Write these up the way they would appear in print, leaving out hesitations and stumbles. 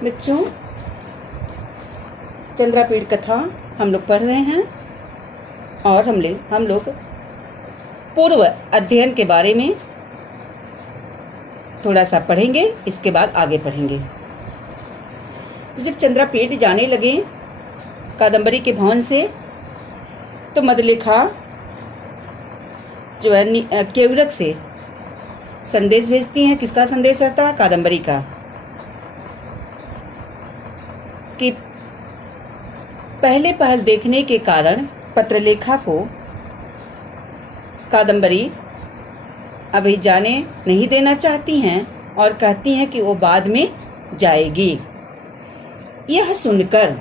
बच्चों, चंद्रापीठ कथा हम लोग पढ़ रहे हैं और हम लोग पूर्व अध्ययन के बारे में थोड़ा सा पढ़ेंगे, इसके बाद आगे पढ़ेंगे। तो जब चंद्रापीठ जाने लगे कादम्बरी के भवन से, तो मदलेखा जो है केवरक से संदेश भेजती हैं। किसका संदेश रहता है? कादम्बरी का, कि पहल देखने के कारण पत्रलेखा को कादम्बरी अभी जाने नहीं देना चाहती हैं और कहती हैं कि वो बाद में जाएगी। यह सुनकर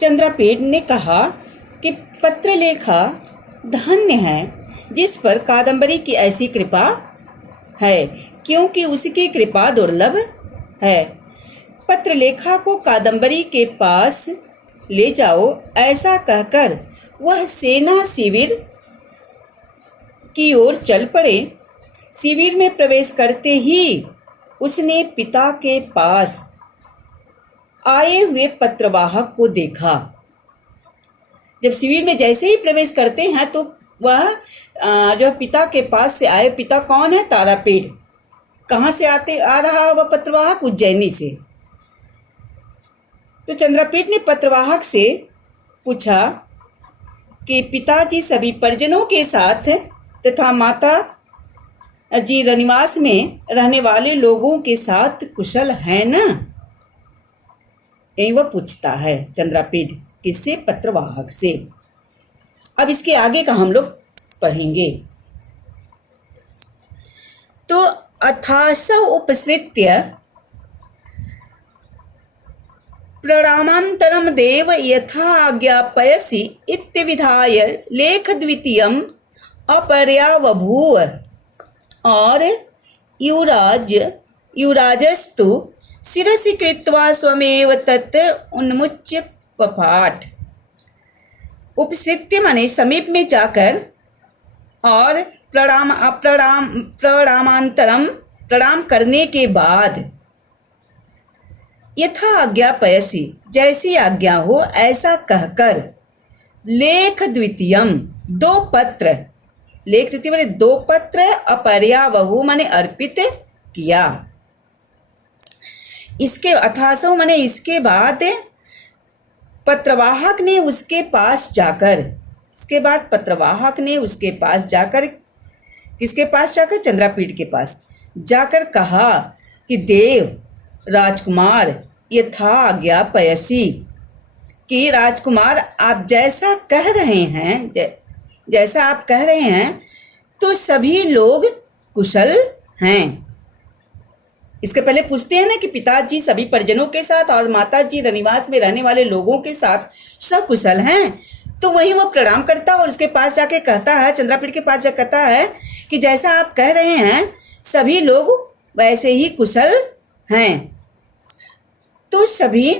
चंद्रापीठ ने कहा कि पत्रलेखा धन्य है जिस पर कादम्बरी की ऐसी कृपा है, क्योंकि उसकी कृपा दुर्लभ है। पत्रलेखा को कादम्बरी के पास ले जाओ, ऐसा कहकर वह सेना शिविर की ओर चल पड़े। शिविर में प्रवेश करते ही उसने पिता के पास आए हुए पत्रवाहक को देखा। जब शिविर में जैसे ही प्रवेश करते हैं तो वह जो पिता के पास से आए, पिता कौन है? तारापीठ। कहाँ से आ रहा वह पत्रवाहक? उज्जैनी से। तो चंद्रापीठ ने पत्रवाहक से पूछा कि पिताजी सभी परिजनों के साथ तथा माता जी रनिवास में रहने वाले लोगों के साथ कुशल है ना? यही वह पूछता है चंद्रापीठ। किससे? पत्रवाहक से। अब इसके आगे का हम लोग पढ़ेंगे। तो अथासौ उपसृत्य प्रणामान्तरं देव यथा आज्ञापयसि इत्यविधाय लेखद्वितीयम् अपर्यावभूव। और युवराजस्तु शिरसि कृत्वा स्वमेव तत् उन्मुच्य पपाठ। उपसृत्य माने समीप में जाकर और प्रणामांतरम प्रणाम करने के बाद यथा आज्ञा पयसी जैसी आज्ञा हो ऐसा कहकर लेख द्वितीयम दो पत्र, लेख द्वितीय माने दो पत्र, अपर्यावहु माने अर्पित किया। इसके अथासो माने इसके बाद पत्रवाहक ने उसके पास जाकर, इसके बाद पत्रवाहक ने उसके पास जाकर, किसके पास जाकर? चंद्रापीठ के पास जाकर कहा कि देव राजकुमार यथा आज्ञा पयसी, कि राजकुमार आप जैसा कह रहे हैं, जैसा आप कह रहे हैं तो सभी लोग कुशल हैं। इसके पहले पूछते हैं ना कि पिताजी सभी परिजनों के साथ और माताजी रनिवास में रहने वाले लोगों के साथ सब कुशल हैं। तो वही वो प्रणाम करता और उसके पास जाके कहता है, चंद्रापीठ के पास जाकर कहता है कि जैसा आप कह रहे हैं सभी लोग वैसे ही कुशल हैं। तो सभी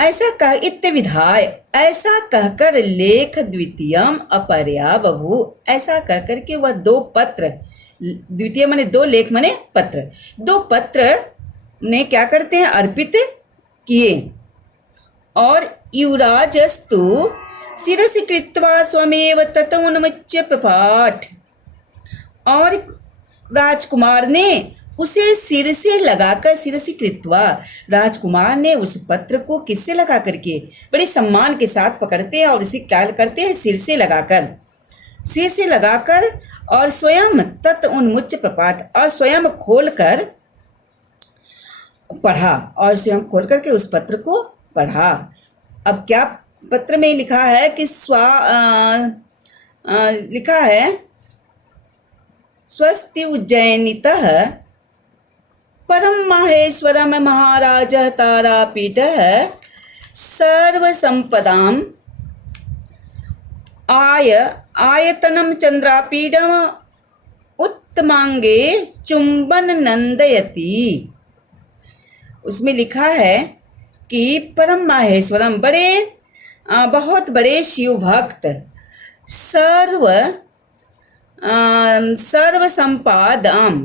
ऐसा कह इत्तेविधाय, ऐसा कहकर लेख द्वितीयम अपर्यावभू, ऐसा कहकर के वह दो पत्र, द्वितीय माने दो, लेख माने पत्र, दो पत्र ने क्या करते हैं? अर्पित किए। और युवराजस्तु शिरसि कृत्वा स्वमेव तत् उन्मुच्य पपाठ। और राजकुमार ने उसे सिर से लगाकर, शिरसि कृत्वा, राजकुमार ने उस पत्र को किससे लगा करके? बड़े सम्मान के साथ पकड़ते हैं और उसे क्या करते हैं? सिर से लगाकर और स्वयं तत् उन्मुच्य पपाठ, और स्वयं खोलकर पढ़ा, और स्वयं खोल करके उस पत्र को पढ़ा। अब क्या पत्र में लिखा है कि लिखा है स्वस्ति उज्जैनितः परम माहेश्वरम महाराज तारापीठ सर्वसंपदाम आयतनम चंद्रापीठम उत्तमांगे चुंबन नंदयति। उसमें लिखा है कि परम माहेश्वरम, बहुत बड़े शिव भक्त,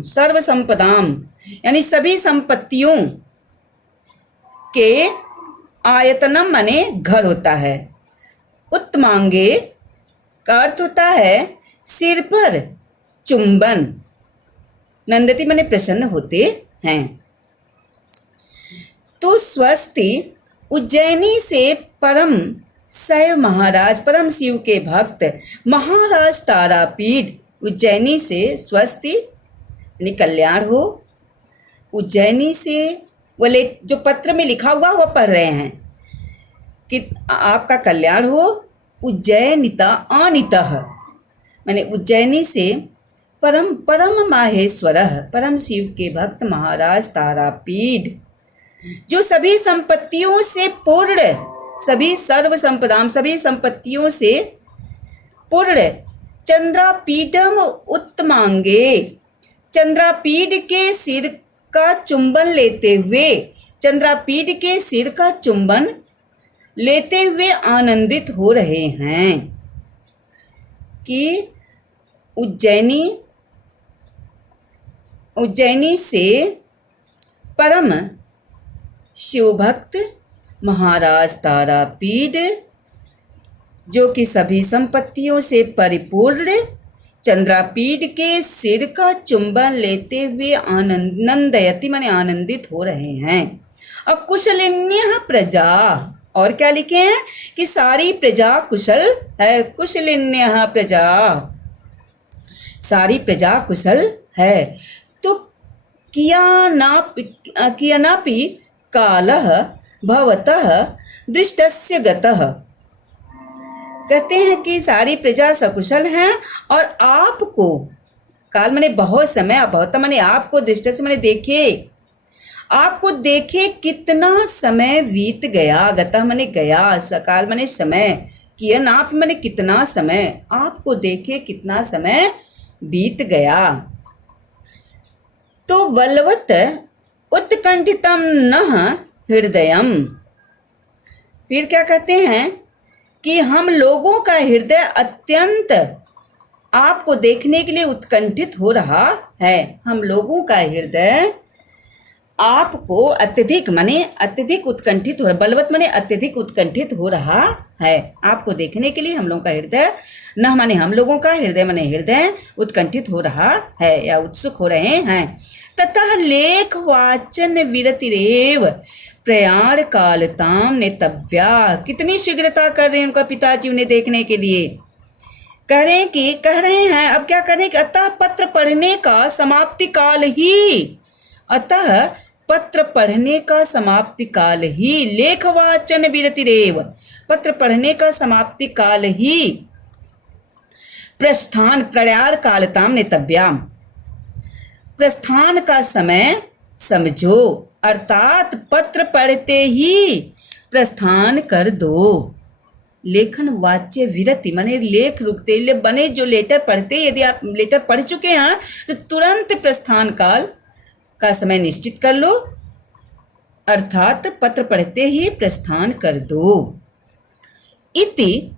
सर्वसंपदाम यानी सभी संपत्तियों के आयतनम माने घर होता है। उत्तमांगे का अर्थ होता है सिर पर चुंबन। नंदती माने प्रसन्न होते हैं। तो स्वस्ति उज्जैनी से परम शैव महाराज, परम शिव के भक्त महाराज तारापीठ उज्जैनी से स्वस्ति यानी कल्याण हो। उज्जैनी से बोले जो पत्र में लिखा हुआ वो पढ़ रहे हैं कि आपका कल्याण हो। उज्जैनिता अनितः माने उज्जैनी से परम परम माहेश्वर परम शिव के भक्त महाराज तारापीठ जो सभी संपत्तियों से पूर्ण, सभी सर्व संपदाम सभी संपत्तियों से पूर्ण चंद्रापीठम उत्तमांगे, चंद्रापीठ के सिर का चुंबन लेते हुए, चंद्रापीठ के सिर का चुंबन लेते हुए आनंदित हो रहे हैं कि उज्जैनी से परम शिवभक्त महाराज तारापीठ जो कि सभी संपत्तियों से परिपूर्ण चंद्रापीठ के सिर का चुंबन लेते हुए आनंदयति माने आनंदित हो रहे हैं। अब कुशलिन्य प्रजा, और क्या लिखे हैं कि सारी प्रजा कुशल है। कुशलिन्य प्रजा, सारी प्रजा कुशल है। तो कियानापि कालः भवतः दृष्टस्य गतः, कहते हैं कि सारी प्रजा सकुशल हैं और आपको, काल माने बहुत समय, बहुत माने आपको, दृष्टि से माने देखे, आपको देखे कितना समय बीत गया। गतः माने गया, सकाल माने समय, कियन आप माने कितना समय, आपको देखे कितना समय बीत गया। तो वलवत उत्कंठितम नः हृदयम, फिर क्या कहते हैं कि हम लोगों का हृदय अत्यंत आपको देखने के लिए उत्कंठित हो रहा है। हम लोगों का हृदय आपको अत्यधिक माने अत्यधिक उत्कंठित हो रहा, बलवत माने अत्यधिक उत्कंठित हो रहा है। आपको देखने के लिए हम लोगों का हृदय, न माने हम लोगों का हृदय माने हृदय उत्कंठित हो रहा है या उत्सुक हो रहे हैं। ततः लेख वाचन विरतिरेव प्रयाण कालताम नेतव्या, कितनी शीघ्रता कर रहे हैं उनका पिताजी उन्हें देखने के लिए। कह रहे हैं अब क्या करें कि अतः पत्र पढ़ने का समाप्ति काल ही, अतः पत्र पढ़ने का समाप्ति काल ही, लेख वाचन विरतिरेव, पत्र पढ़ने का समाप्ति काल ही, प्रस्थान प्रयाण कालताम नेतव्याम, प्रस्थान का समय समझो, अर्थात पत्र पढ़ते ही प्रस्थान कर दो। लेखन वाच्य विरति माने लेख रुकते बने, जो लेटर पढ़ते, यदि आप लेटर पढ़ चुके हैं तो तुरंत प्रस्थान काल का समय निश्चित कर लो, अर्थात पत्र पढ़ते ही प्रस्थान कर दो। इति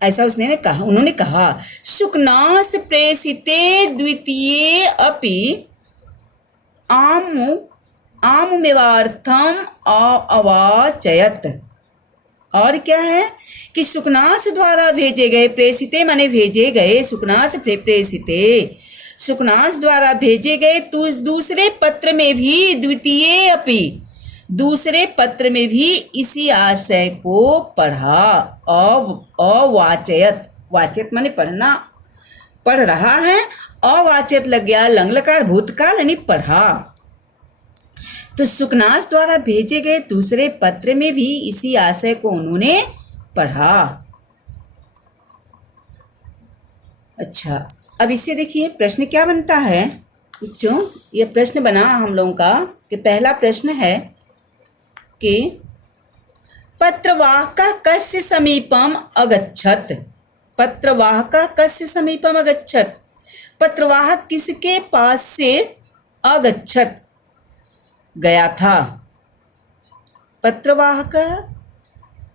ऐसा उन्होंने कहा शुकनास प्रेषिते द्वितीय अपि आमुमेवार्थम अवाचयत। और क्या है कि शुकनास द्वारा भेजे गए, प्रेषिते माने भेजे गए, शुकनास प्रेषिते, शुकनास द्वारा भेजे गए दूसरे पत्र में भी, द्वितीय अपि, दूसरे पत्र में भी इसी आशय को पढ़ा। अवाचयत, वाचयत माने पढ़ना, पढ़ रहा है, अवाचयत लग गया लंग लकार भूतकाल यानी पढ़ा। तो शुकनास द्वारा भेजे गए दूसरे पत्र में भी इसी आशय को उन्होंने पढ़ा। अच्छा, अब इससे देखिए प्रश्न क्या बनता है बच्चों। ये प्रश्न बना हम लोगों का कि पहला प्रश्न है कि पत्रवाहकः कस्य समीपम अगच्छत, पत्रवाहकः कस्य समीपम अगच्छत, पत्रवाहक किसके पास से अगच्छत गया था, पत्रवाहक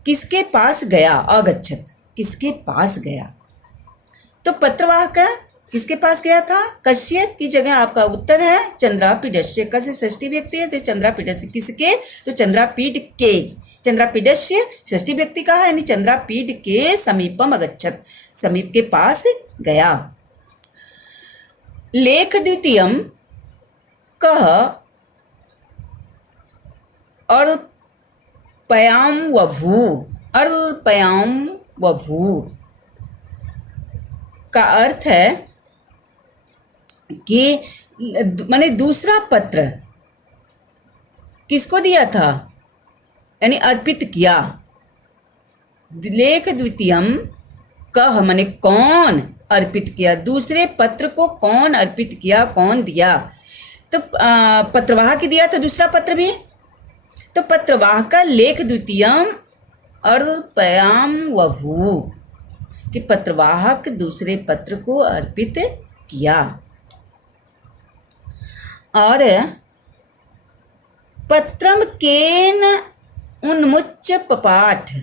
किसके पास गया, अगच्छत किसके पास गया। तो पत्रवाहक किसके पास गया था? कश्यप की जगह आपका उत्तर है चंद्रापीडस्य। क से षष्ठी व्यक्ति है तो चंद्रापीडस्य। किसके? तो चंद्रापीड के। चंद्रापीडस्य षष्ठी व्यक्ति का है, यानी चंद्रापीड के समीपम अगच्छत, समीप के पास गया। लेख द्वितीयम कह अर्पयाम वभू। अर्पयाम वभू का अर्थ है कि माने दूसरा पत्र किसको दिया था, यानी अर्पित किया। लेख द्वितीयम कह माने कौन अर्पित किया, दूसरे पत्र को कौन अर्पित किया, कौन दिया? तो पत्रवाहक ही दिया था दूसरा पत्र भी। तो पत्रवाहक का लेख द्वितीयम अर्पयाम वभू कि पत्रवाहक दूसरे पत्र को अर्पित किया। और पत्रम केन उन्मुच्य पपाठ।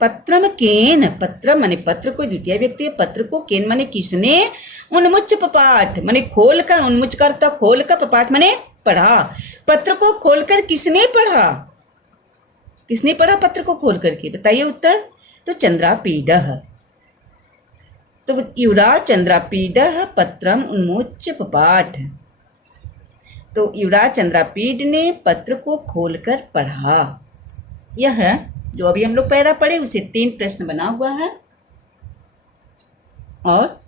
पत्रम केन, पत्र माने पत्र को द्वितीय व्यक्ति, पत्र को केन माने किसने, उन्मुच्य पपाठ माने खोलकर, उन्मुच करता खोलकर, पपाठ माने पढ़ा। पत्र को खोलकर किसने पढ़ा? किसने पढ़ा पत्र को खोल करके? बताइए उत्तर। तो चंद्रापीडः। तो युवराज चंद्रापीडः पत्रम उन्मोच्य पपाठ। तो युवराज चंद्रापीड ने पत्र को खोलकर पढ़ा। यह जो अभी हम लोग पहला पढ़े उसे 3 प्रश्न बना हुआ है और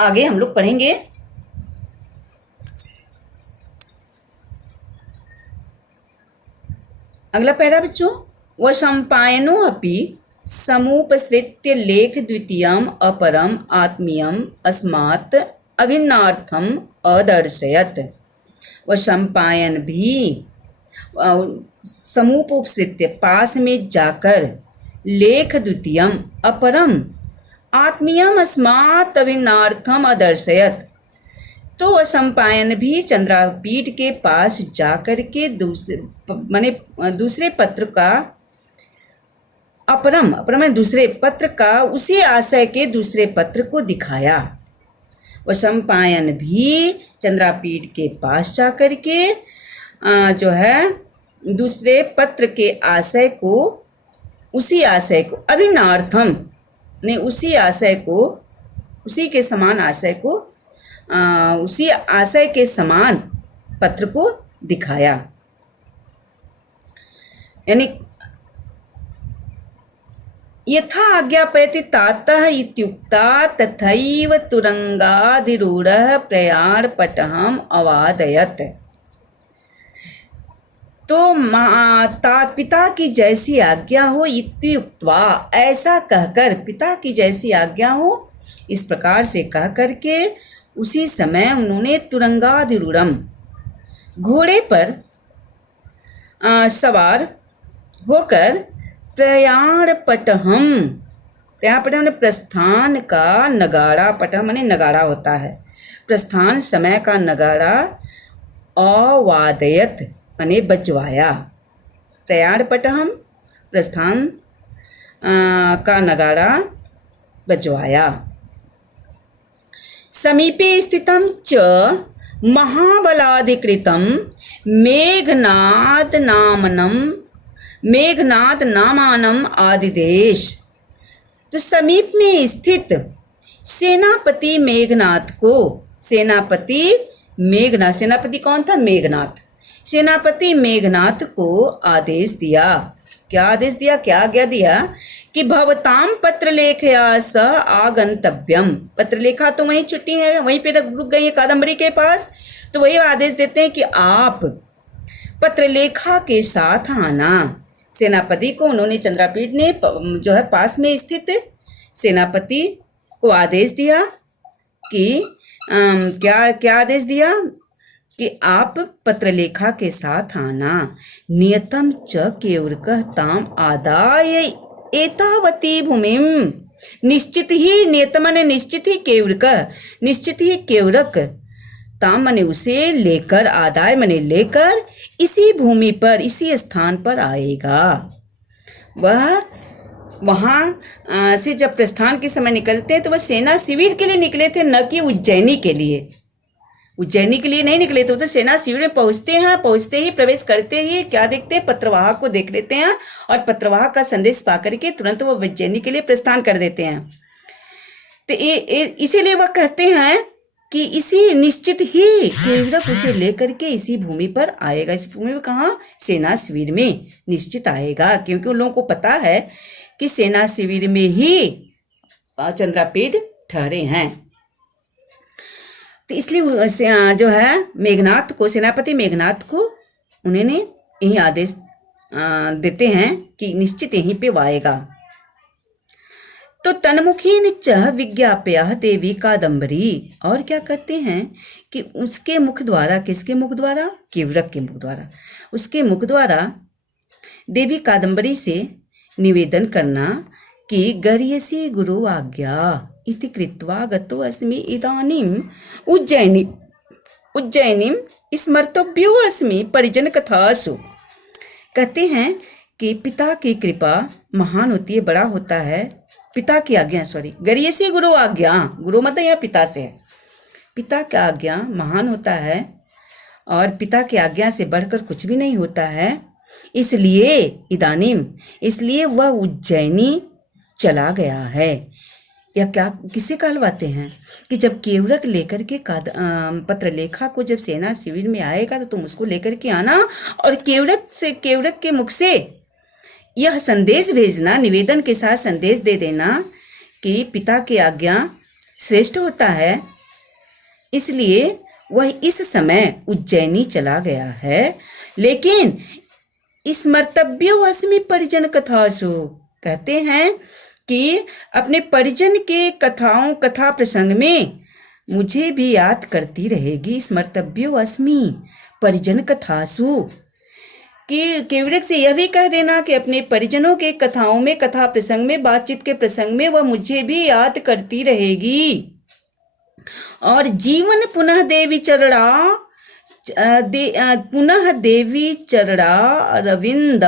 आगे हम लोग पढ़ेंगे। अगला पैरा बच्चों, व सम्पायनो अपि समुपसृत्य लेख द्वितीयम अपरम आत्मीयम अस्मात् अभिन्नार्थम अदर्शयत। व सम्पायन भी समुपसृत्य पास में जाकर लेख द्वितीयम अपरम आत्मीयम अस्मात् अभिन्नार्थम अदर्शयत। तो वह सम्पायन भी चंद्रापीड के पास जाकर के दूसरे पत्र का अपरम दूसरे पत्र का उसी आशय के दूसरे पत्र को दिखाया। वह सम्पायन भी चंद्रापीड के पास जाकर के जो है दूसरे पत्र के आशय को, उसी आशय को अभिन्नार्थम ने उसी आशय को, उसी के समान आशय को, उसी आशय के समान पत्र को दिखाया। यानी यथा आज्ञापयति तातः इत्युक्ता तथैव तुरंगाधिरूढ़ः प्रयाणपटहम् अवादयत। तो पिता की जैसी आज्ञा हो, इत्युक्त्वा ऐसा कहकर, पिता की जैसी आज्ञा हो इस प्रकार से कह करके उसी समय उन्होंने तुरंगाधिरूढ़म घोड़े पर सवार होकर प्रयाणपटहम, प्रयाणपटहम ने प्रस्थान का नगाड़ा, पटह माने नगाड़ा होता है, प्रस्थान समय का नगाड़ा, अवादयत माने बजवाया। प्रयाणपटहम प्रस्थान का नगाड़ा बजवाया। समीपे स्थितं च महाबलाधिकृतं मेघनाद नामानम आदिदेश। तो समीप में स्थित सेनापति मेघनाद को, सेनापति कौन था? मेघनाद। सेनापति मेघनाद को आदेश दिया। क्या आदेश दिया? क्या आज्ञा दिया कि भवताम पत्रलेखया स आगंतव्यम। पत्रलेखा तो वहीं छुट्टी है, वहीं पे रुक गई है कादम्बरी के पास। तो वही आदेश देते हैं कि आप पत्रलेखा के साथ आना। सेनापति को उन्होंने, चंद्रापीड ने जो है पास में स्थित सेनापति को आदेश दिया कि क्या आदेश दिया कि आप पत्रलेखा के साथ आना। नियतम च केवरकः ताम आदाय एतावती भूमिम। निश्चित ही, नियतम माने निश्चित ही, केवरकः निश्चित ही, केवरक ताम माने उसे लेकर, आदाय माने लेकर, इसी भूमि पर, इसी स्थान पर आएगा। वह वहाँ से जब प्रस्थान के समय निकलते हैं तो वह सेना शिविर के लिए निकले थे, न कि उज्जैनी के लिए। उज्जैनी के लिए नहीं निकले थे, तो सेना शिविर में पहुंचते हैं, पहुंचते ही प्रवेश करते ही क्या देखते हैं, पत्रवाहक को देख लेते हैं और पत्रवाहक का संदेश पा करके तुरंत वो उज्जैनी के लिए प्रस्थान कर देते हैं। तो इसीलिए वह कहते हैं कि इसी निश्चित ही केवरक उसे लेकर के इसी भूमि पर आएगा। इस भूमि में कहाँ, सेना शिविर में निश्चित आएगा, क्योंकि उन लोगों को पता है कि सेना शिविर में ही चंद्रापीठ ठहरे हैं। तो इसलिए जो है मेघनाथ को, सेनापति मेघनाथ को उन्होंने यही आदेश देते हैं कि निश्चित यहीं पे वो आएगा। तो तन्मुखीन चह विज्ञाप्य देवी कादम्बरी, और क्या कहते हैं कि उसके मुख द्वारा, किसके मुख द्वारा, केवरक के मुख द्वारा, उसके मुख द्वारा देवी कादम्बरी से निवेदन करना कि गर्यसी गुरु आज्ञा इति कृत्वा गतो अस्मि इदानीम उज्जैनीम स्मर्तव्यो अस्मि परिजन कथासु। कहते हैं कि पिता की कृपा महान होती है, बड़ा होता है, पिता की आज्ञा, गर्यसी गुरु आज्ञा, गुरु मतलब यह पिता से है, पिता की आज्ञा महान होता है और पिता की आज्ञा से बढ़कर कुछ भी नहीं होता है। इसलिए इदानीम, इसलिए वह उज्जैनी चला गया है। या क्या किससे कहलवाते हैं कि जब केवरक लेकर के पत्रलेखा को जब सेना शिविर में आएगा तो तुम उसको लेकर के आना और केवरक के मुख से यह संदेश भेजना, निवेदन के साथ संदेश दे देना कि पिता की आज्ञा श्रेष्ठ होता है, इसलिए वह इस समय उज्जैनी चला गया है। लेकिन स्मर्तव्यो अस्मि परिजन कथासु, कहते हैं कि अपने परिजन के कथा प्रसंग में मुझे भी याद करती रहेगी। स्मर्तव्यो अस्मि परिजन कथासु, कि केवरक से यह भी कह देना कि अपने परिजनों के कथाओं में, कथा प्रसंग में, बातचीत के प्रसंग में वह मुझे भी याद करती रहेगी। और जीवन पुनः देवी चरणा पुनः देवी चरणा अरविंद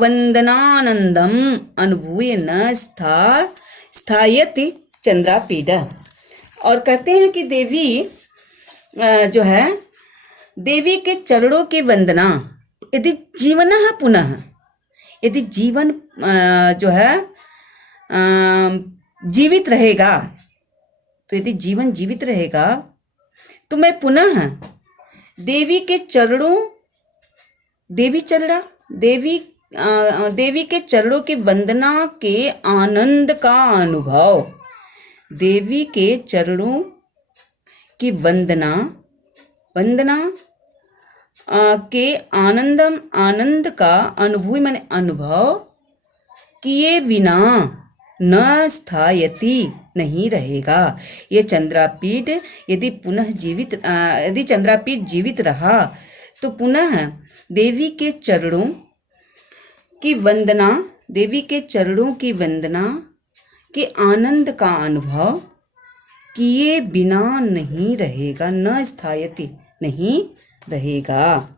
वंदनानंदम अनुभूय न स्थायति चंद्रापीड। और कहते हैं कि देवी जो है, देवी के चरणों की वंदना, यदि जीवन पुनः, यदि जीवन जो है जीवित रहेगा, तो यदि जीवन जीवित रहेगा तो मैं पुनः देवी के चरणों, देवी के चरणों की वंदना के आनंद का अनुभव, देवी के चरणों की वंदना के आनंद का अनुभव, मैंने अनुभव किए बिना न स्थायति, नहीं रहेगा। ये चंद्रापीठ यदि चंद्रापीठ जीवित रहा तो पुनः देवी के चरणों की वंदना, देवी के चरणों की वंदना के आनंद का अनुभव किए बिना नहीं रहेगा, न स्थायति, नहीं रहेगा।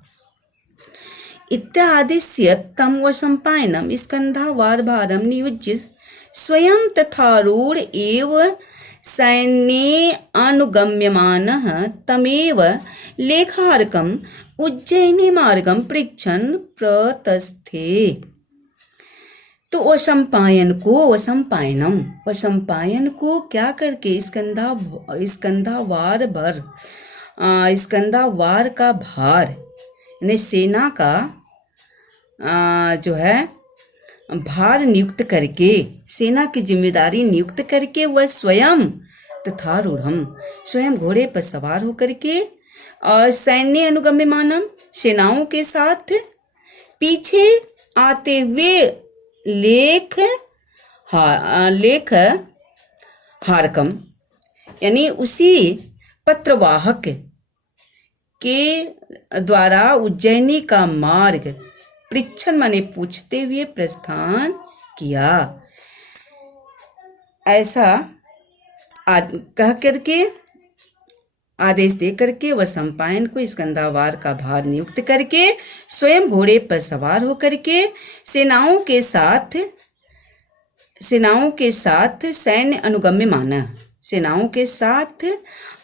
इत्यादिश्य तम वसंपायनम स्कंधावारभारम नियुज्य स्वयं तथारूढ़ एव सैन्ये अनुगम्यमानः तमेव लेखार्कम उज्जैनी मार्गम पृच्छन् प्रतस्थे। तो वसंपायन को क्या करके स्कंधावार का भार, यानी सेना का जो है भार नियुक्त करके, सेना की जिम्मेदारी नियुक्त करके वह स्वयं तथा रूढ़म, स्वयं घोड़े पर सवार होकर के और सैन्य अनुगम्यमानम, सेनाओं के साथ पीछे आते हुए लेख हारकम, यानी उसी पत्रवाहक के द्वारा उज्जैनी का मार्ग पृच्छन माने पूछते हुए प्रस्थान किया। ऐसा कह करके आदेश दे करके वह संपायन को स्कंधावार का भार नियुक्त करके स्वयं घोड़े पर सवार होकर के सेनाओं के साथ सेनाओं के साथ सैन्य अनुगम्य माना, सेनाओं के साथ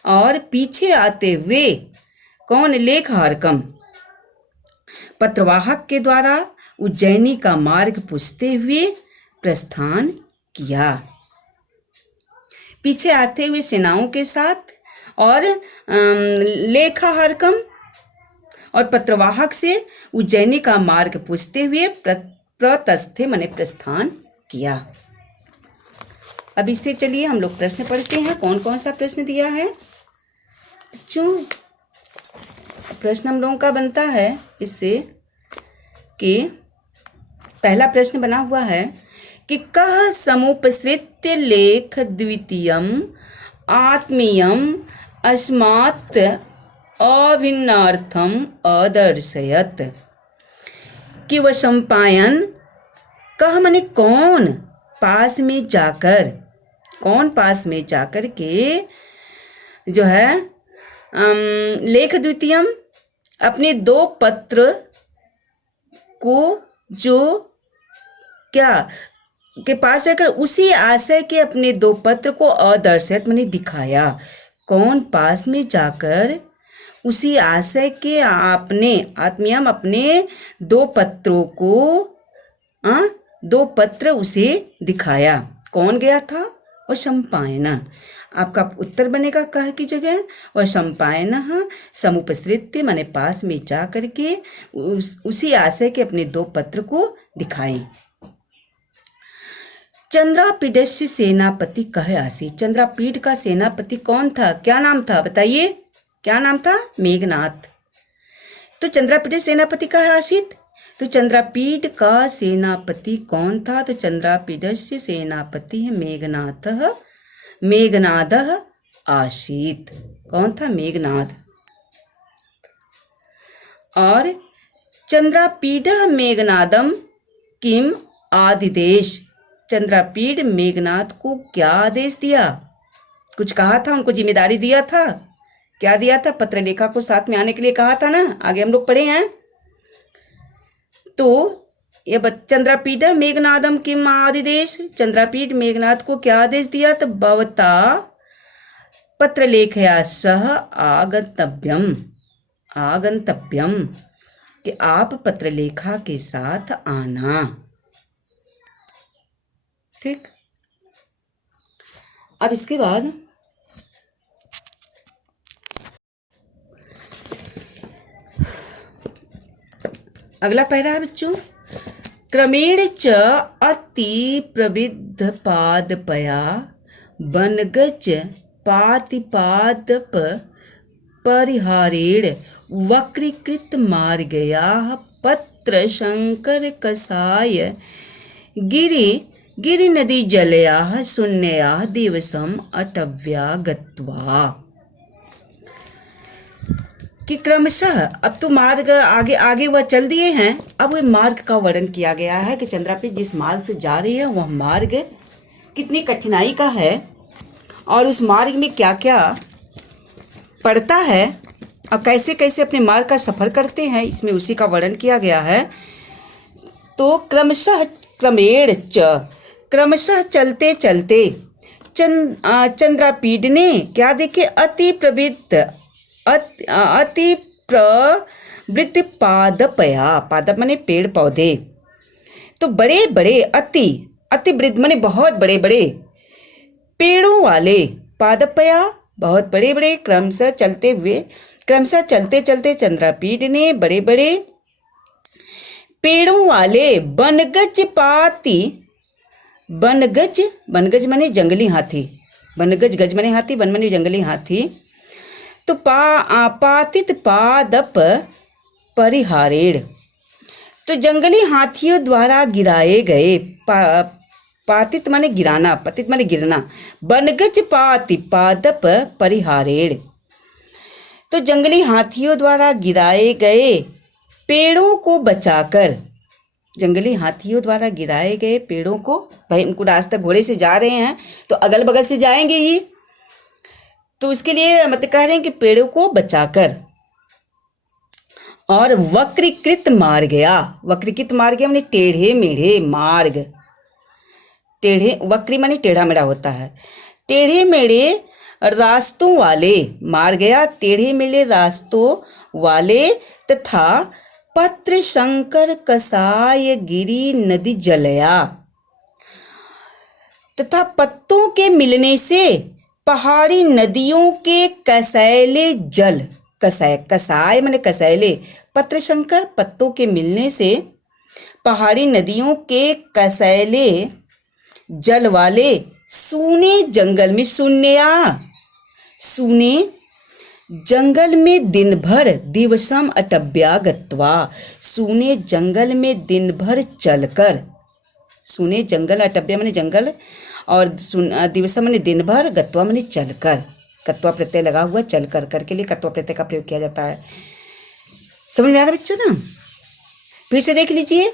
और पीछे आते हुए कौन, लेख हरकम, पत्रवाहक के द्वारा उज्जैनी का मार्ग पूछते हुए प्रस्थान किया। पीछे आते हुए सेनाओं के साथ और लेखा हरकम और पत्रवाहक से उज्जैनी का मार्ग पूछते हुए प्रतस्थे माने प्रस्थान किया। अब इससे चलिए हम लोग प्रश्न पढ़ते हैं। कौन कौन सा प्रश्न दिया है बच्चों? प्रश्न हम लोगों का बनता है इससे कि पहला प्रश्न बना हुआ है कि कह समुपसृत्य लेख द्वितीयम आत्मीयम अस्मात् अभिन्नार्थम अदर्शयत, कि वह सम्पायन कह माने कौन, पास में जाकर, कौन पास में जाकर के जो है लेख द्वितीयम अपने दो पत्र को जो क्या के पास जाकर उसी आशय के अपने दो पत्र को अदर्शित माने दिखाया। कौन पास में जाकर उसी आशय के आपने आत्मीयम अपने दो पत्रों को दो पत्र उसे दिखाया। कौन गया था? और सम्पायन। आपका उत्तर बनेगा कह की जगह और सम्पायन समुपसृत्य माने पास में जा करके उसी आशय के अपने दो पत्र को दिखाएं। चंद्रापीडस्य सेनापति कह आसी, चंद्रापीड का सेनापति कौन था? क्या नाम था बताइए? क्या नाम था? मेघनाथ। तो चंद्रापीड सेनापति कह आसित, तो चंद्रापीड का सेनापति कौन था? तो चंद्रापीडस्य सेनापति है मेघनाथ, मेघनाद आसीत। कौन था? मेघनाद। और चंद्रापीड मेघनादम किम आदिदेश, चंद्रापीड मेघनाथ को क्या आदेश दिया? कुछ कहा था, उनको जिम्मेदारी दिया था। क्या दिया था? पत्रलेखा को साथ में आने के लिए कहा था ना, आगे हम लोग पढ़े हैं। तो ये चंद्रापीड मेघनादम किम आदिदेश, चंद्रापीड मेघनाथ को क्या आदेश दिया? तो भवता पत्रलेखया सह आगंतव्यम, आगंतव्यम, कि आप पत्रलेखा के साथ आना। ठीक। अब इसके बाद अगला पैरा है बच्चों, क्रमेण च अति प्रविद्ध पादपया बनगज पातिपादप परिहारेण वक्रीकृत मार्गया पत्र शंकर कसाय गिरि गिरि नदी जलया शून्या दिवसम अटव्या गत्वा, कि क्रमशः अब तो मार्ग आगे आगे वह चल दिए हैं। अब वह मार्ग का वर्णन किया गया है कि चंद्रापीड जिस मार्ग से जा रही है वह मार्ग कितनी कठिनाई का है और उस मार्ग में क्या क्या पड़ता है और कैसे कैसे अपने मार्ग का सफ़र करते हैं, इसमें उसी का वर्णन किया गया है। तो क्रमशः क्रमेण च, क्रमशः चलते चलते चंद्रापीड ने क्या देखे? अति प्रवृत्त, अति प्रवृत्त पादपया, पादप माने पेड़ पौधे, तो बड़े बड़े अति अतिवृद्ध माने बहुत बड़े बड़े पेड़ों वाले, पादपया बहुत बड़े बड़े, क्रमशः चलते हुए, क्रमशः चलते चलते चंद्रापीड ने बड़े बड़े पेड़ों वाले बनगज पाती, बनगज, बनगज माने जंगली हाथी, बनगज गज माने हाथी, बन माने जंगली हाथी, तो पातित पादप परिहारेण, तो जंगली हाथियों द्वारा गिराए गए, पातित माने गिराना, पतित माने गिरना, बनगज पाति पादप परिहारेण, तो जंगली हाथियों द्वारा गिराए गए पेड़ों को बचाकर, जंगली हाथियों द्वारा गिराए गए पेड़ों को, भाई उनको रास्ता घोड़े से जा रहे हैं तो अगल बगल से जाएंगे ही, तो उसके लिए मतलब कह रहे हैं कि पेड़ों को बचाकर, और वक्रीकृत मार्ग गया, वक्रीकृत मार्ग माने टेढ़े मेढ़े मार्ग, टेढ़े, वक्री माने टेढ़ा मेढ़ा होता है, टेढ़े मेढ़े रास्तों वाले, मार गया टेढ़े मेढ़े रास्तों वाले, तथा पत्र शंकर कसाय गिरी नदी जलया, तथा पत्तों के मिलने से पहाड़ी नदियों के कसैले जल, कसाय माने कसैले, पत्र शंकर पत्तों के मिलने से पहाड़ी नदियों के कसैले जल वाले सूने जंगल में, सूने जंगल में दिन भर दिवसम अटव्या गत्वा, सूने जंगल में दिन भर चलकर, सूने जंगल, अटव्या माने जंगल, और दिवसम माने दिन भर, गत्वा माने चलकर, कत्वा प्रत्यय लगा हुआ, चलकर, कर के लिए कत्वा प्रत्यय का प्रयोग किया जाता है। समझ में आ रहा बच्चों ना? फिर से देख लीजिए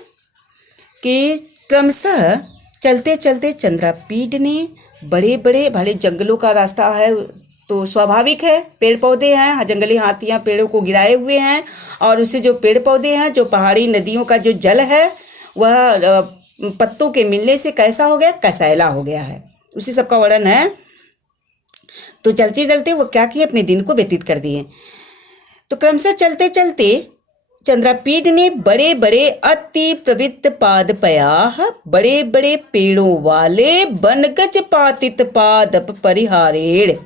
कि क्रमशः चलते चलते चंद्रापीठ ने बड़े बड़े भले जंगलों का रास्ता है तो स्वाभाविक है, पेड़ पौधे हैं, जंगली हाथियां पेड़ों को गिराए हुए हैं, और उससे जो पेड़ पौधे हैं, जो पहाड़ी नदियों का जो जल है वह पत्तों के मिलने से कैसा हो गया, कसैला हो गया है, उसी सब का वर्णन है। तो चलते चलते वो क्या किए, अपने दिन को व्यतीत कर दिए। तो क्रमशः चलते चलते चंद्रापीठ ने बड़े बड़े अति प्रवृत्त पादपयाः, बड़े बड़े पेड़ों वाले बनगज पातित पादप परिहारेण,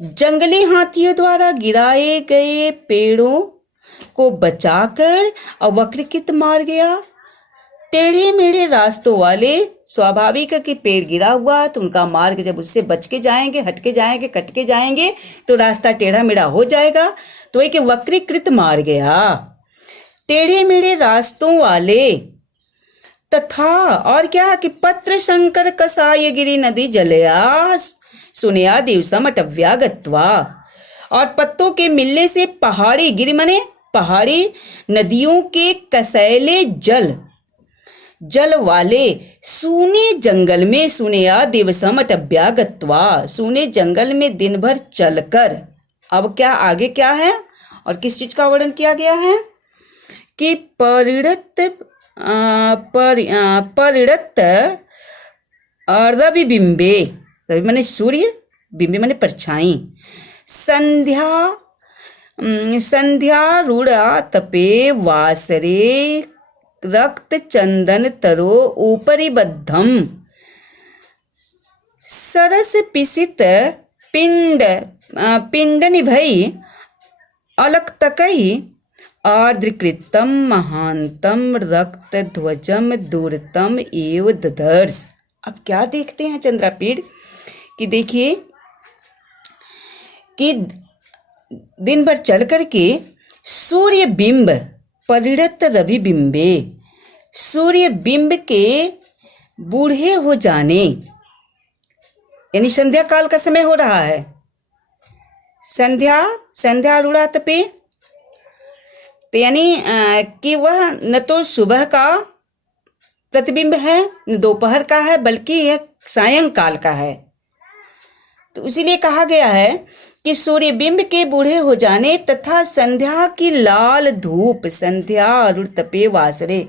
जंगली हाथियों द्वारा गिराए गए पेड़ों को बचाकर अवक्रकित मार गया। टेढ़े मेढ़े रास्तों वाले, स्वाभाविक है कि पेड़ गिरा हुआ तो उनका मार्ग जब उससे बच के जाएंगे, हट के जाएंगे, कट के जाएंगे तो रास्ता टेढ़ा मेढ़ा हो जाएगा, तो एक वक्रीकृत मार गया। टेढ़े मेढ़े रास्तों वाले तथा और क्या कि पत्र शंकर कसाय गिरी नदी जलया सुनया दिवसम अटव्या गत्वा, और पत्तों के मिलने से पहाड़ी, गिरी माने पहाड़ी नदियों के कसैले जल वाले सूने जंगल में, सुनया दिवसम अटव्या गत्वा, सूने जंगल में दिन भर चलकर। अब क्या आगे क्या है और किस चीज का वर्णन किया गया है कि परिणत रविबिंबे, रवि माने सूर्य, बिंबे माने परछाई, संध्या रूढ़ा तपे वासरे रक्त चंदन तरो ऊपरी बद्धम, सरस पिसित पिंड निभई अलक्तकई आर्द्रकृतम महांतम रक्त ध्वजम दूरतम एव ददर्श। अब क्या देखते हैं चंद्रापीठ कि देखिए कि दिन भर चल करके सूर्य बिंब, परिणत रवि बिंबे, सूर्य बिंब के बूढ़े हो जाने, यानी संध्या काल का समय हो रहा है, संध्या रूढ़ा तपे, तो यानी कि वह न तो सुबह का प्रतिबिंब है न दोपहर का है, बल्कि यह सायंकाल का है। तो इसीलिए कहा गया है कि सूर्य बिंब के बूढ़े हो जाने तथा संध्या की लाल धूप, संध्या अरुण तपे वासरे,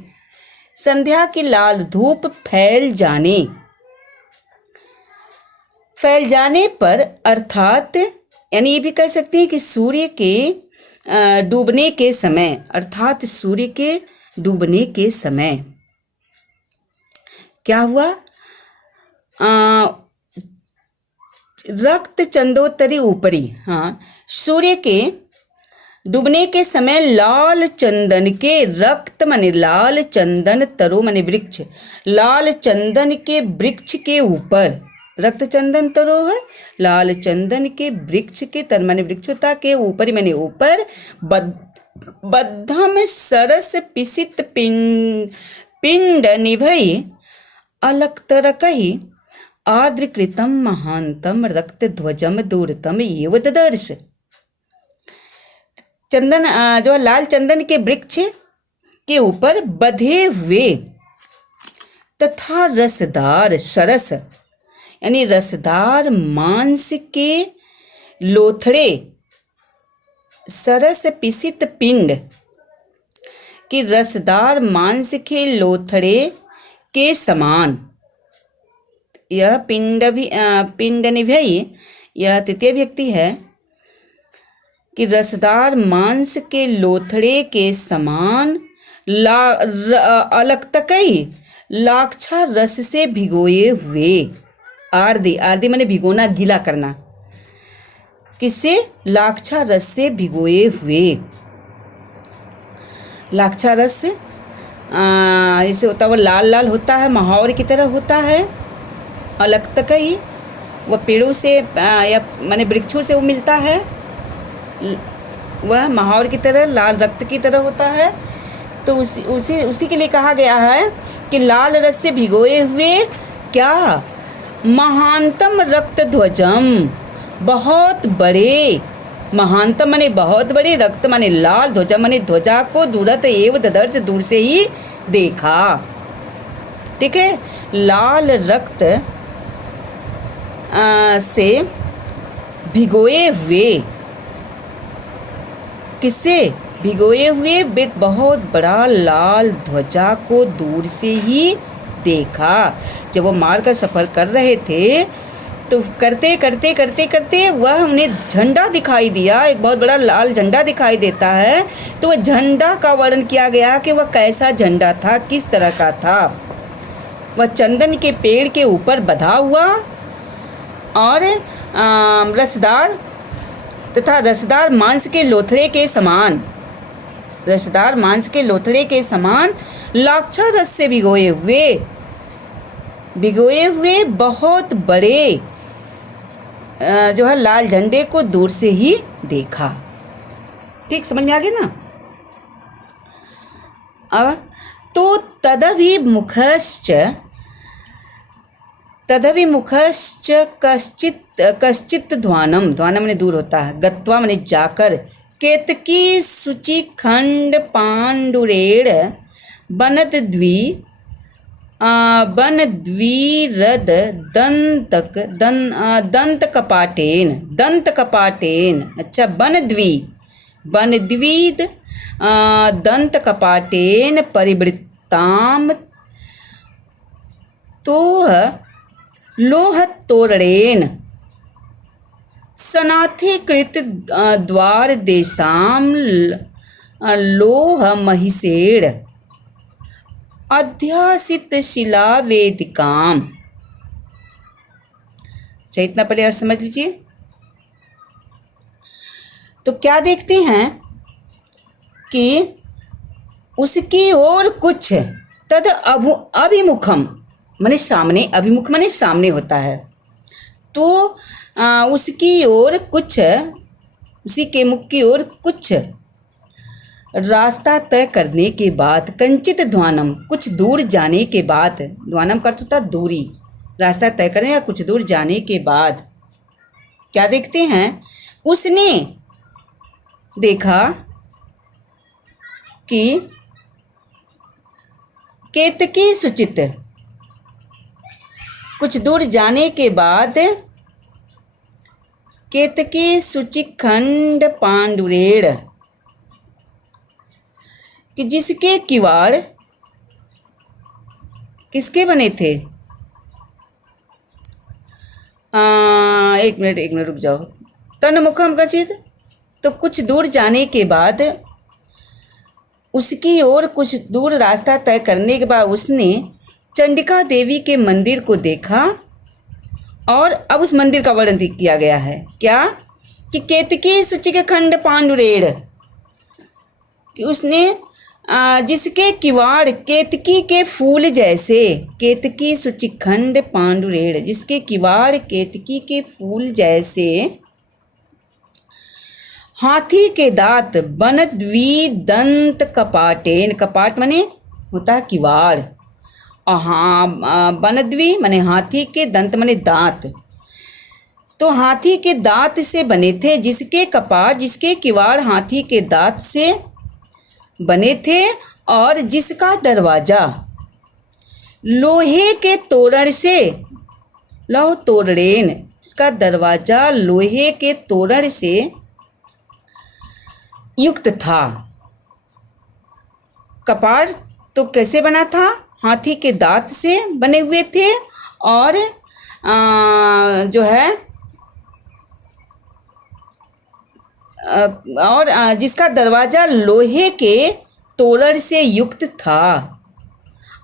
संध्या की लाल धूप फैल जाने पर, अर्थात यानी ये भी कह सकते हैं कि सूर्य के डूबने के समय, अर्थात सूर्य के डूबने के समय क्या हुआ, रक्त चंदोत्तरी ऊपरी, हाँ, सूर्य के डूबने के समय लाल चंदन के, रक्त माने लाल, चंदन तरो माने वृक्ष, लाल चंदन के वृक्ष के ऊपर, रक्त चंदन तरो है, लाल चंदन के वृक्ष के, तर माने वृक्षता के ऊपर माने ऊपर, बद्धम सरस पिसित पिंड निभई अलक्तरकहि आर्द्रकृतम महांतम रक्त ध्वजम दूरतम एव ददर्श। चंदन जो लाल चंदन के वृक्ष के ऊपर बधे हुए तथा रसदार, सरस यानी रसदार मांस के लोथड़े, सरस पिसित पिंड कि रसदार मांस के लोथड़े के समान, यह पिंड निभयी, यह तृतीय व्यक्ति है कि रसदार मांस के लोथड़े के समान अलकतकई लाक्षार रस से भिगोए हुए। आर्दी, आर्दी माने भिगोना, गीला करना। किससे? लाक्षार रस से भिगोए हुए। लाक्षार रस जैसे होता है वो लाल लाल होता है, महावर की तरह होता है। अलकतकई वह पेड़ों से या माने वृक्षों से वो मिलता है, वह महावर की तरह लाल रक्त की तरह होता है। तो उसी के लिए कहा गया है कि लाल रस से भिगोए हुए क्या? महानतम रक्त ध्वजम, बहुत बड़े। महानतम माने बहुत बड़े, रक्त माने लाल, ध्वजा माने ध्वजा को दूरत एव ददर्श, दूर से ही देखा। ठीक है, लाल रक्त से भिगोए हुए, किससे? भिगोए हुए एक बहुत बड़ा लाल ध्वजा को दूर से ही देखा। जब वो मार कर सफ़र कर रहे थे तो करते करते करते करते वह उन्हें झंडा दिखाई दिया, एक बहुत बड़ा लाल झंडा दिखाई देता है। तो वह झंडा का वर्णन किया गया कि वह कैसा झंडा था, किस तरह का था। वह चंदन के पेड़ के ऊपर बंधा हुआ और रसदार तथा रसदार मांस के लोथड़े के समान, रसदार मांस के लोथड़े के समान लाक्षार रस से भिगोए हुए बहुत बड़े जो है लाल झंडे को दूर से ही देखा। ठीक, समझ में आ गया ना? अब तो तदभिमुखश्च कश्चित ध्वानम, ध्वानम माने दूर होता है, गत्वा माने जाकर, केतकी शुचि खंड पांडुरेण बनद्वीरद दंत कपाटेन, अच्छा बनद्वीद दंत कपाटेन परिवृत्ताम तोह लोहतोरणेन सनाथीकृत द्वार देशाम लोह महिषेण अध्यासित शिला वेदिकाम। अच्छा, इतना पहले अर्थ समझ लीजिए। तो क्या देखते हैं कि उसकी ओर कुछ तद अभिमुखम माने सामने, अभिमुख माने सामने होता है। तो उसकी ओर कुछ, उसी के मुख की ओर कुछ रास्ता तय करने के बाद, कंचित ध्वानम कुछ दूर जाने के बाद, ध्वानम का अर्थ होता है दूरी, रास्ता तय करने या कुछ दूर जाने के बाद क्या देखते हैं? उसने देखा कि केतकी सुचित, कुछ दूर जाने के बाद केतकी शुचिखंड पांडुरेण, कि जिसके किवाड़ किसके बने थे? एक मिनट रुक जाओ। तन्मुखम कचित, तो कुछ दूर जाने के बाद, उसकी ओर कुछ दूर रास्ता तय करने के बाद उसने चंडिका देवी के मंदिर को देखा। और अब उस मंदिर का वर्णन किया गया है क्या? कि केतकी सूची के खंड पांडुरेण, कि उसने जिसके किवाड़ केतकी के फूल जैसे, केतकी सूचिखंड पांडुरेण, जिसके किवाड़ केतकी के फूल जैसे, हाथी के दांत बनद्विदंत कपाटेन, कपाट माने होता है किवाड़, बनद्वी माने हाथी के, दंत माने दांत, तो हाथी के दांत से बने थे, जिसके कपाट, जिसके किवाड़ हाथी के दांत से बने थे, और जिसका दरवाजा लोहे के तोरण से, लौह तोरणेन, इसका दरवाजा लोहे के तोरण से युक्त था। कपाट तो कैसे बना था? हाथी के दांत से बने हुए थे, और जो है और जिसका दरवाजा लोहे के तोरण से युक्त था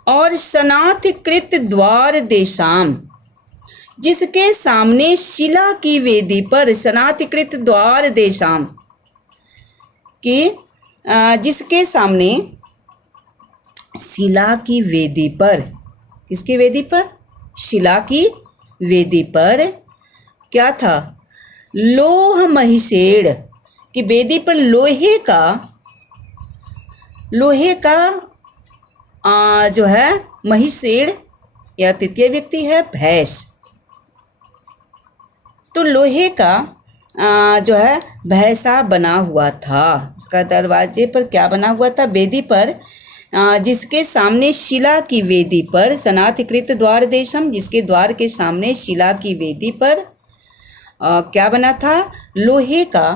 और सनाथिकृत द्वार देशाम, जिसके सामने शिला की वेदी पर सनाथिकृत द्वार देशाम की जिसके सामने शिला की वेदी पर, किसकी वेदी पर? शिला की वेदी पर क्या था? लोह महिषेड़ की वेदी पर लोहे का जो है महिषेड़ या तृतीय व्यक्ति है भैंस। तो लोहे का जो है भैंसा बना हुआ था। उसका दरवाजे पर क्या बना हुआ था? वेदी पर, जिसके सामने शिला की वेदी पर सनाथिकृत द्वार देशम, जिसके द्वार के सामने शिला की वेदी पर क्या बना था? लोहे का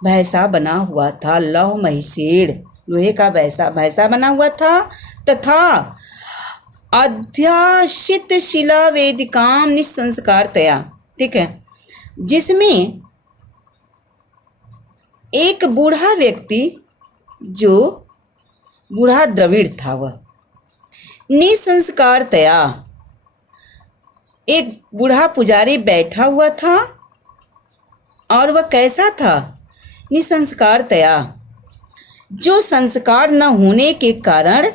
भैंसा बना हुआ था। लौह महिषेड़, लोहे का भैंसा बना हुआ था तथा अध्याशित शिला वेदिकाम निसंस्कारतया, ठीक है, जिसमें एक बूढ़ा व्यक्ति, जो बूढ़ा द्रविड़ था, वह निसंस्कारतया, एक बूढ़ा पुजारी बैठा हुआ था और वह कैसा था? निसंस्कारतया, जो संस्कार न होने के कारण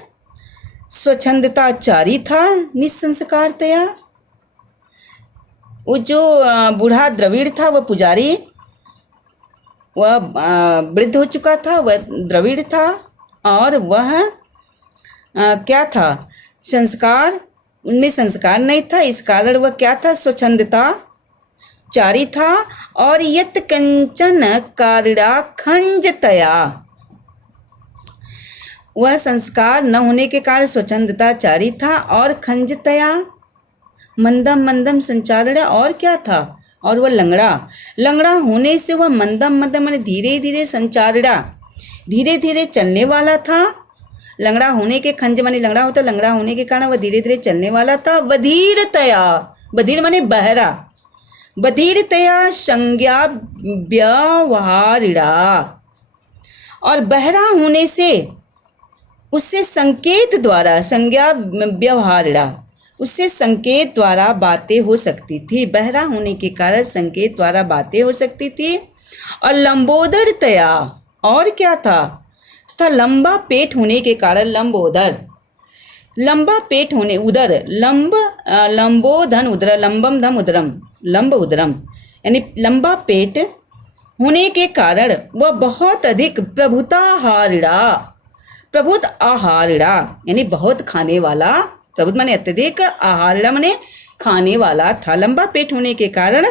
स्वच्छंदताचारी था। निसंस्कारतया, वो जो बूढ़ा द्रविड़ था, वह पुजारी, वह वृद्ध हो चुका था, वह द्रविड़ था और वह क्या था? संस्कार, उनमें संस्कार नहीं था, इस कारण वह क्या था? स्वच्छंदता चारी था। और यत कंचन कारिड़ा खंजतया, वह संस्कार न होने के कारण स्वच्छंदताचारी था और खंजतया मंदम मंदम संचारण, और क्या था? और वह लंगड़ा होने से वह मंदम माने धीरे धीरे संचारणा, धीरे धीरे चलने वाला था। लंगड़ा होने के खंज माने लंगड़ा होता, लंगड़ा होने के कारण वह धीरे धीरे चलने वाला था। बधिरतया, बधिर माने बहरा, बधिरतया संज्ञा व्यवहारिणा, और बहरा होने से उससे संकेत द्वारा, संज्ञा व्यवहारिणा, उससे संकेत द्वारा बातें हो सकती थी। बहरा होने के कारण संकेत द्वारा बातें हो सकती थी। और लंबोदरतया, और क्या था? तथा लंबा पेट होने के कारण लंबोदर, लंबा पेट होने, उदर, लंबोधन उदर, लंबम धम उदरम, लंब उदरम, यानी लंबा पेट होने के कारण वह बहुत अधिक प्रभुताहारिणा, प्रभुत आहारिणा यानी बहुत खाने वाला, प्रभुत माने अत्यधिक, आहारिणा माने खाने वाला था। लंबा पेट होने के कारण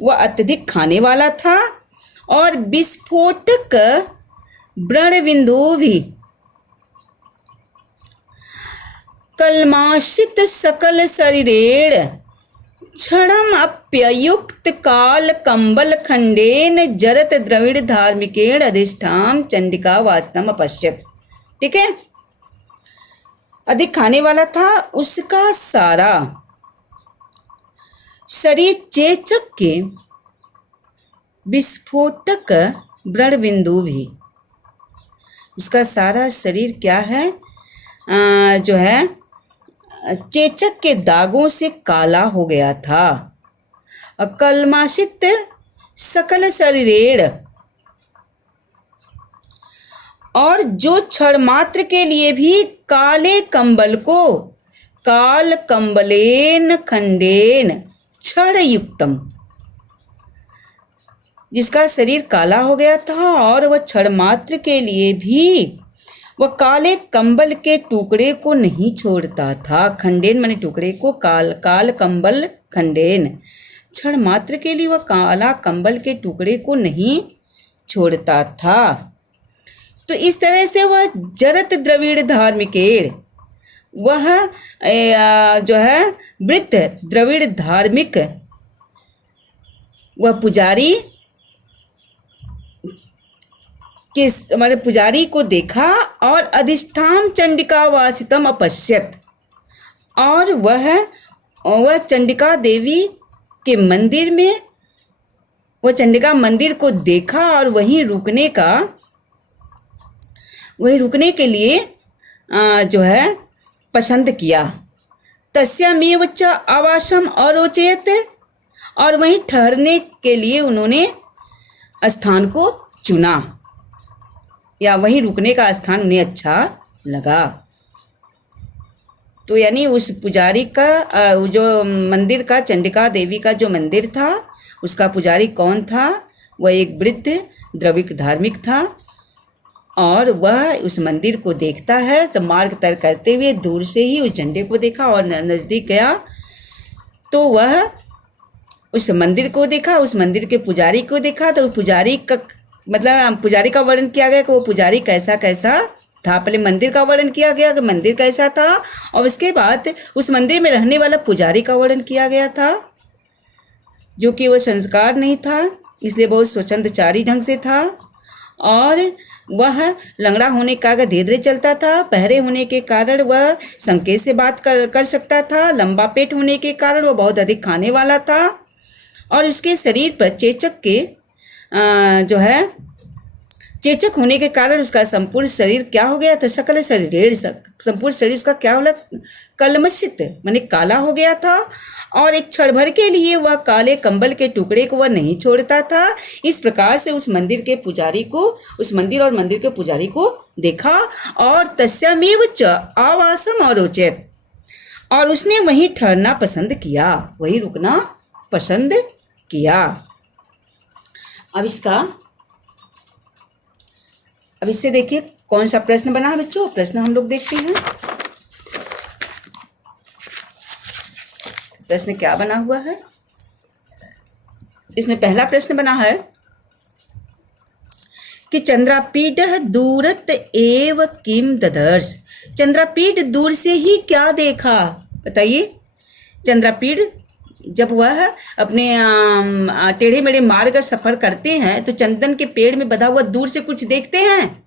वह अत्यधिक खाने वाला था। और विस्फोटक व्रणबिंदु भी कलमाशित सकल शरीरेण क्षणम अप्ययुक्त काल कंबल खंडेन जरत द्रविड़ धार्मिकेण अधिष्ठाम चंडिका वास्तम अपश्यत, ठीक है। अधिक खाने वाला था, उसका सारा शरीर चेचक के विस्फोटक व्रणबिंदु भी, उसका सारा शरीर क्या है? जो है चेचक के दागों से काला हो गया था। कलमाशित सकल शरीरेण, और जो क्षण मात्र के लिए भी काले कंबल को काल कंबलेन खंडेन क्षण युक्तम, जिसका शरीर काला हो गया था और वह क्षण मात्र के लिए भी वह काले कंबल के टुकड़े को नहीं छोड़ता था। खंडेन माने टुकड़े को, काल कंबल खंडेन, क्षण मात्र के लिए वह काला कंबल के टुकड़े को नहीं छोड़ता था। तो इस तरह से वह जरत द्रविड़ धार्मिकेर, वह जो है वृद्ध द्रविड़ धार्मिक, वह पुजारी हमारे पुजारी को देखा और अधिष्ठान चंडिका वासितम अपश्यत, और वह और वह चंडिका देवी के मंदिर में, वह चंडिका मंदिर को देखा और वहीं रुकने के लिए जो है पसंद किया। तस्यामेव च आवासम अरोचयत, और वहीं ठहरने के लिए उन्होंने स्थान को चुना, या वहीं रुकने का स्थान उन्हें अच्छा लगा। तो यानी उस पुजारी का जो मंदिर का, चंडिका देवी का जो मंदिर था, उसका पुजारी कौन था? वह एक वृद्ध द्रविड़ धार्मिक था, और वह उस मंदिर को देखता है। जब मार्ग तय करते हुए दूर से ही उस झंडे को देखा और नज़दीक गया तो वह उस मंदिर को देखा, उस मंदिर के पुजारी को देखा। तो पुजारी का मतलब पुजारी का वर्णन किया गया कि वो पुजारी कैसा कैसा था। पहले मंदिर का वर्णन किया गया कि मंदिर कैसा था, और उसके बाद उस मंदिर में रहने वाला पुजारी का वर्णन किया गया था, जो कि वह संस्कार नहीं था, इसलिए बहुत स्वच्छंदचारी ढंग से था, और वह लंगड़ा होने का धीरे धीरे चलता था। बहरे होने के कारण वह संकेत से बात कर सकता था। लंबा पेट होने के कारण वह बहुत अधिक खाने वाला था, और उसके शरीर पर चेचक होने के कारण उसका संपूर्ण शरीर क्या हो गया था? सकल शरीर, संपूर्ण शरीर उसका क्या हो गया? कलमशित माने काला हो गया था, और एक क्षण भर के लिए वह काले कंबल के टुकड़े को वह नहीं छोड़ता था। इस प्रकार से उस मंदिर और मंदिर के पुजारी को देखा, और तस्यामेव च आवासम अरोचयत, और उसने वहीं ठहरना पसंद किया, वहीं रुकना पसंद किया। अब इससे देखिए कौन सा प्रश्न बना है बच्चों। प्रश्न हम लोग देखते हैं। प्रश्न क्या बना हुआ है? इसमें पहला प्रश्न बना है कि चंद्रापीठ दूरत एव किम ददर्श। चंद्रापीठ दूर से ही क्या देखा? बताइए। चंद्रापीठ जब वह अपने टेढ़े मेढ़े मार्ग का सफर करते हैं तो चंदन के पेड़ में बंधा हुआ दूर से कुछ देखते हैं।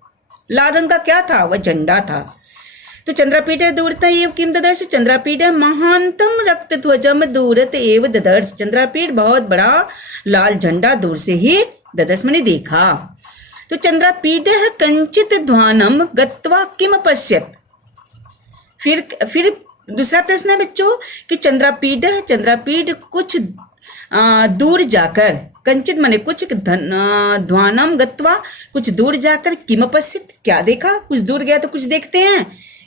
लाल रंग का क्या था? वह झंडा था। तो चंद्रापीठ दूरत एव किम ददर्श, चंद्रापीठ महानतम रक्त ध्वजम दूरत एव ददर्श। चंद्रापीठ बहुत बड़ा लाल झंडा दूर से ही ददर्श मैंने देखा। तो चंद्रापीठ कंचित ध्वानम गत्वा किम पश्यत। फिर दूसरा प्रश्न है बच्चों कि चंद्रापीठ कुछ दूर जाकर, कंचित माने कुछ, ध्वानम गत्वा कुछ दूर जाकर, किम पश्यत क्या देखा? कुछ दूर गया तो कुछ देखते हैं।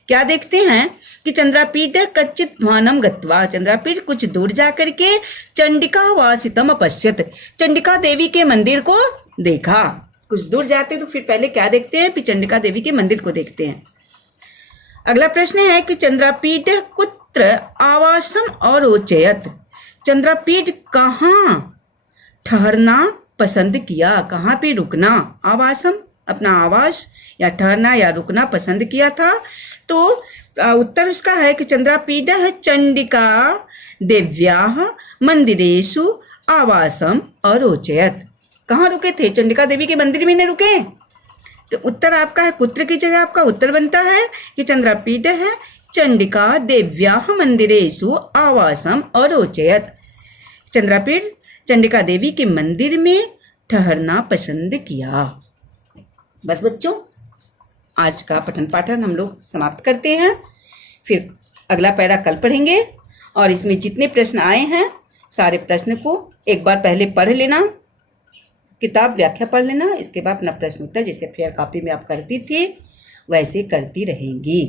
क्या देखते हैं कि चंद्रापीठ कंचित ध्वानम गत्वा, चंद्रापीठ कुछ दूर जाकर के चंडिका वासितम पश्यत, चंडिका देवी के मंदिर को देखा। कुछ दूर जाते तो फिर पहले क्या देखते हैं? फिर चंडिका देवी के मंदिर को देखते हैं। अगला प्रश्न है कि चंद्रापीठ कुत्र आवासम अरोचयत। चंद्रापीठ कहाँ ठहरना पसंद किया? कहाँ पे रुकना? आवासम अपना आवास या ठहरना या रुकना पसंद किया था। तो उत्तर उसका है कि चंद्रापीठ चंडिका देव्याः मंदिरेषु आवासम अरोचयत। कहाँ रुके थे? चंडिका देवी के मंदिर में नहीं रुके। तो उत्तर आपका है, कुत्र की जगह आपका उत्तर बनता है कि चंद्रापीठ है चंडिका देव्याः मंदिरेषु आवासम अरोचयत। चंद्रापीठ चंडिका देवी के मंदिर में ठहरना पसंद किया। बस बच्चों, आज का पठन पाठन हम लोग समाप्त करते हैं। फिर अगला पैरा कल पढ़ेंगे, और इसमें जितने प्रश्न आए हैं सारे प्रश्न को एक बार पहले पढ़ लेना, किताब व्याख्या पढ़ लेना। इसके बाद अपना प्रश्न उत्तर जैसे फेयर कॉपी में आप करती थी वैसे करती रहेंगी।